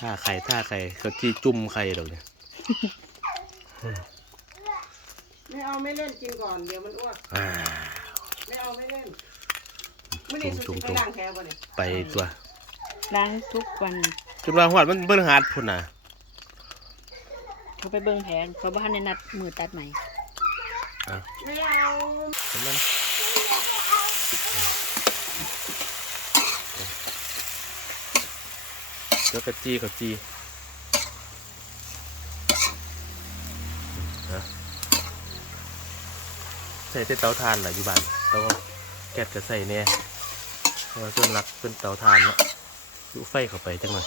ท่าไข่ท่าไข่เขาที่จุ่มไข่ดอกเนี่ยไม่เอาไม่เล่นกินก่อนเดี๋ยวมันอ้วกอ่าไม่เอาไม่เล่นไม่ได้สุดจุ่มๆไปล้างแท้บ่เนี่ยไปตัวล้างทุกวันจนว่าหอดมันเบิ่งหาดพุ่นน่ะ เขาไปเบิ่งแผนเขาบ้านในนัดมือตัดใหม่ไม่เอา เห็นไหมนะเดี๋ยวกระจีกระจีนะใส่แต่เตาถ่านแหละอยู่บ้านเตาแก๊สก็ใส่เนี่ยเพราะว่าส่วนหลักเป็นเตาถ่านเนาะดูไฟเข้าไปจังหน่อย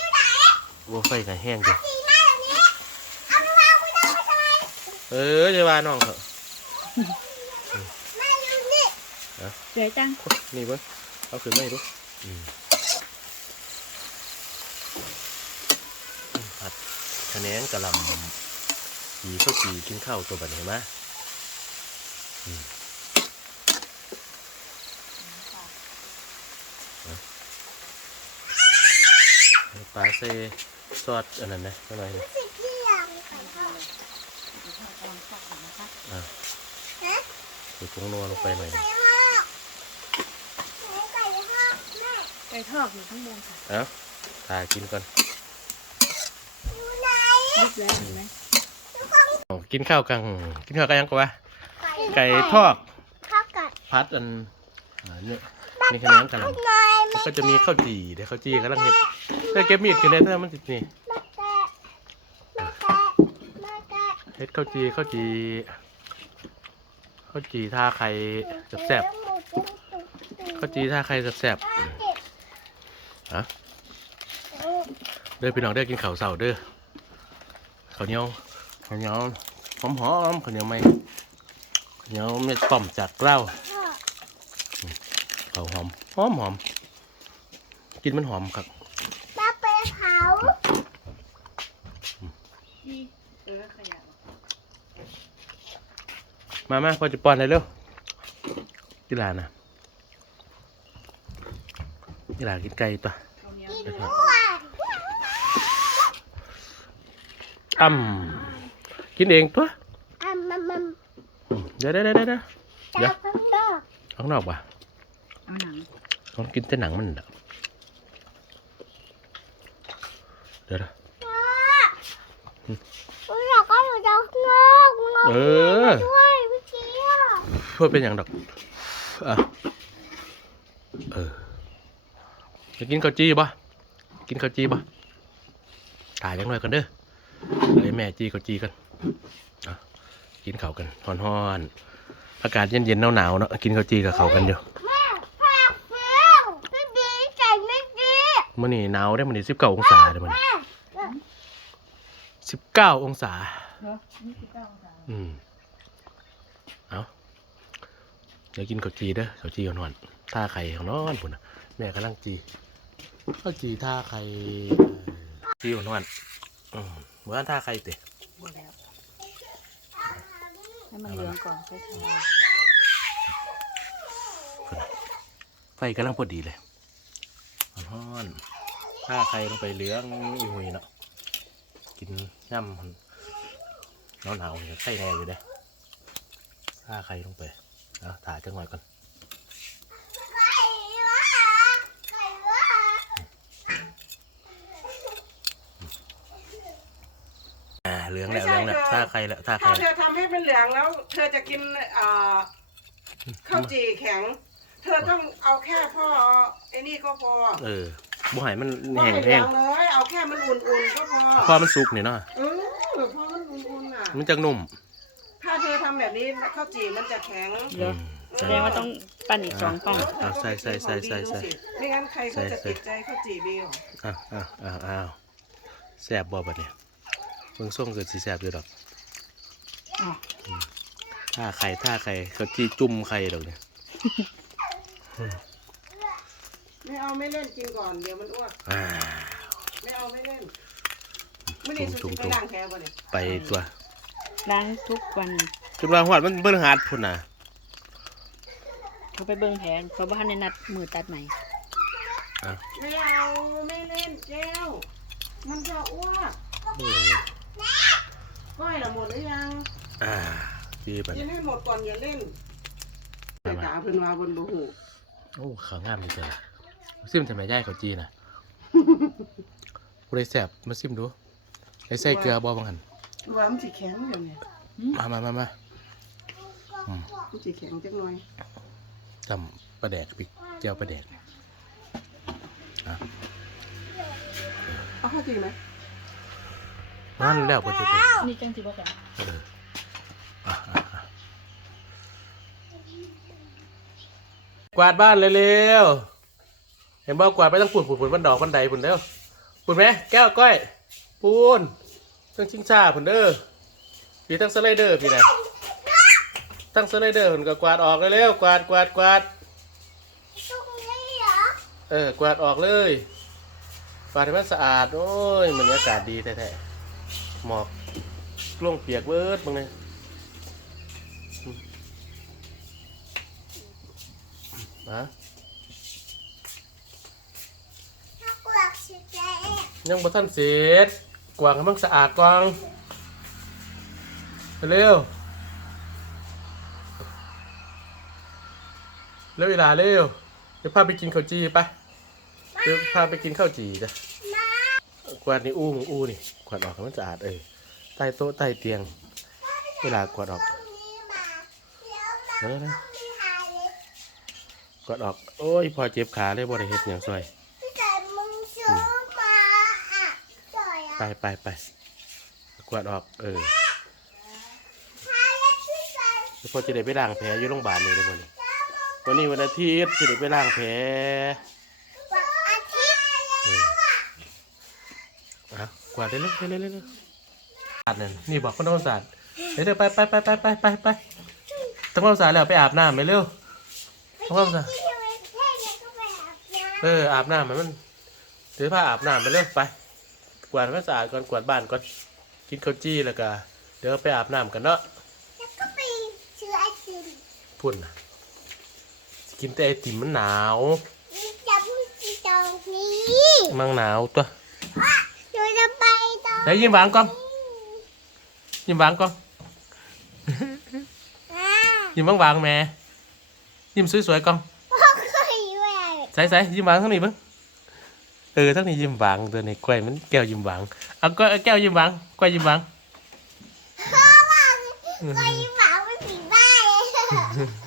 ว่าไฟก็แห้งดิเออจะว่าน้องเถอะสวยจัง นี่เบิ้งเอาขึ้นมาให้ดูอืมผั คะแนนกะหล่ำจีข้าวจีกินข้าวตัวแบบเห็นไหมอืมเอาปลาเซซอสอันนั้นนะเท่าไหร่เนี่ยใส่ผงนัวลงไปหน่อยหนึ่งไก่ทอดอยู่ข้างบนค่ะ เอาถ่ายกินก่อน ลุกแล้วเห็นไหมเอากินข้าวกันกินข้าวกันยังกว่าไก่ทอดข้าวกัดพัดอันอ่าเนี่ยนี่คะแนนกันแล้วมันก็จะมีข้าวจี่เดี๋ยวข้าวจี่กำลังเห็ดถ้าเก็บมีดขึ้นได้ถ้ามันติดนี่มาแกะมาแกะมาแกะเห็ดข้าวจี่ข้าวจี่ข้าวจี่ท่าไข่แซ่บๆข้าวจี่ท่าไข่แซ่บๆฮะเด้อพี่น้องเด้อกินข้าวเสาเด้อ ข้าวเหนียวข้าวเหนียวหอมๆข้าวเหนียวไหมข้าวเหนียวเม็ดต้มจากเกล้าข้าวหอมหอมหอมกินมันหอมครับมาไปเผาเออขยะมามาพอจะป้อนเลยเร็วกีฬานะกีฬากินไก่ตัวข้าวเหนียวไปทอดอ้วน อ้ำกินเองตัวอะมันมันอืมเดี๋ยวเดี๋ยวเดี๋ยวเดี๋ยวเดี๋ยวจับข้างนอกข้างนอกว่ะเอาหนังต้องกินแต่หนังมันเด้อเดี๋ยวเดี๋ยวพ่ออยากก็อยู่ข้างนอกมึงเอาเออด้วยเมื่อกี้อะเพื่อเป็นอย่างดอกอะเออจะกินข้าวจีบ่กินข้าวจีบ่ถ่ายยังหน่อยกันเด้อ ไอ้แม่จีข้าวจีกันอะกินข้าวกันฮ้อนๆอากาศเย็นๆหนาวๆเนาะกินข้าวจีกับข้าวกันอยู่แม่แม่เพียงไม่ดีใจไม่ดีมื่อนี้หนาวได้อมื่อนี้สิบเก้าองศาได้อมื่อนี้แม่สิบเก้าองศาเหรอนี่คือเก้าองศาอืมเอาเดี๋ยวกินข้าวจีเด้อข้าวจีหอนๆท่าไข่ของนอนพุ่นน่ะแม่กำลังจีข้าวจีท่าไข่เอ่อจีหอนๆอืม เหมือนท่าไข่เตะหมดแล้วให้มันเหลืองก่อนค่อยทาไฟกำลังพอดีเลยหอนๆท่าไข่ลงไปเหลืองอีหุยเนาะกินย่ำมันหนาวๆเนี่ยไข่แน่อยู่เด้อท่าไข่ลงไปเอาถ่ายจังหน่อยก่อน ไก่วะไก่วะ อ่าเห ลืองแล้วเหลืองแล้วท่าไข่แล้วท่าถ้าไข่เธอทำให้เป็นเหลืองแล้ว เธอจะกินเอ่อข้าวจี่แข็ง เธอต้องเอาแค่พ่อไอ้นี่ก็พอเออบ่ให้มันไม่แห้งให้เหลืแห้องงเลยเอาแค่มันอุ่นๆก็พอพอมันสุกนี่เนาะเออพอมันอุ่นๆอะ มันจะนุ่ม ถ้าเธอทำแบบนี้ข้าวจี่มันจะแข็งเดี๋ยวแสดงว่าต้องปั้นอีกสองปั้นอะใส่ใส่ใส่ใส่ใส่ไม่งั้นใครก็จะติดใจข้าวจี่เดียวอ้าวอ้าวอ้าวอ้าวแซ่บบ่บัดเนี่ย เบิ่งส่งเกิดสิแซ่บอยู่ดอกอ๋อท่าไข่ท่าไข่เขาที่จุ่มไข่ดอกเนี่ยไม่เอาไม่เล่นกินก่อนเดี๋ยวมันอ้วกอ่าไม่เอาไม่เล่นไม่ได้สุดไปล้างแท้บ่เนี่ยไปตัวล้างทุกวันจนว่าหอดมันเบิ่งหาดพุ่นน่ะ เขาไปเบิ่งแผนเขาบ้านในนัดมือตัดใหม่ไม่เอาไม่เล่นแก้วมันจะอ้วกอืม ก้อยละหมดหรือยังอ่าจีบัดกินให้หมดก่อนอย่าเล่นไปตาเพิ่นว่าบนบ่หูโอ้ขาวงามดีจังซิมทำไมย่ายเขาจีน่ะกูได้แสบมาซิมดูไอ้ใส่เกลือบ่บังหันว่ามันสิแข็งเดี๋ยวนี้มามามามามันสิแข็งจักหน่อยจำปลาแดกปิกเจียวปลาแดกอะเอาเข้าจริงไหม นั่นแล้วพอจะเป็นนี่จังสิบ่แข็งเอออะอะอะกวาดบ้านเร็วๆ เห็นบ่กวาดไปตั้งปุ่นปุ่นปุ่นบันดอกบันไดปุ่นเด้อปุ่นไหมแก้วก้อยปูนตั้งชิงชาปุ่นเด้อพี่ตั้งสไลเดอร์พี่นะตั้งสไลเดอร์ปุ่นก็กวาดออกเร็วๆ กวาดกวาดกวาดตรงนี้เหรอเออกวาดออกเลยกวาดให้มันสะอาด โอ้ยมันอากาศดีแท้ๆ หมอกกล้องเปียกเบิดมึงเลยอืมฮะถ้ากวกสิเจ๊ยังบ่ทันเสร็จกวางให้มันสะอาดก่อนเร็วเร็วเวลาเร็วเดี๋ยวพาไปกินข้าวจีไปเดี๋ยวพาไปกินข้าวจีจ้ะ กวาดนี่อู้มึงอู้นี่กวาดออกให้มันสะอาดเออใต้โต๊ะใต้เตียง เวลากวาดออกตรงนี้มาเดี๋ยวมาเร็วต้องมีหาเลยๆกวาดออก โอ้ยพอเจ็บขาเลยบ่ได้เฮ็ดหยังซอยพี่แต่มึงซื้อมาอะจ่อยไปอะไปไปกวาดออก เออหาเลยพี่แต่แล้วพอจะได้ไปล้างแผลอยู่โรงพยาบาลนี่เลยวันนี้วันนี้วันอาทิตย์จะได้ไปล้างแผลวันอาทิตย์เอออะ กวาดได้เลยเร็วๆเร็วๆอาบนั่นนี่บอกคนต้องสะอาดเดี๋ยวๆไปไปไปไปไปไปไปต้องความสะอาดแล้วไปอาบน้ำไปเร็วต้องความสะอาดที่ทำไมแค่เนี้ยก็ไปอาบน้ำเอออาบน้ำมันมันถือผ้าอาบน้ำไปเลยไป กวาดให้มันสะอาดก่อนกวาดบ้านก่อนกินข้าวจี้แล้วก็เดี๋ยวไปอาบน้ำกันเนาะแล้วก็ไปซื้อไอติมพุ่นน่ะสิกินแต่ไอติมมันหนาวนี่จะพูดที่ตรงนี้มันหนาวตัวหนูจะไป ตรงไหนยิ้มหวานก่อนยิ้มหวานก่อนอ่ายิ้มหวานๆแม่ยิ้มสวยๆก่อนพ่อเคยแ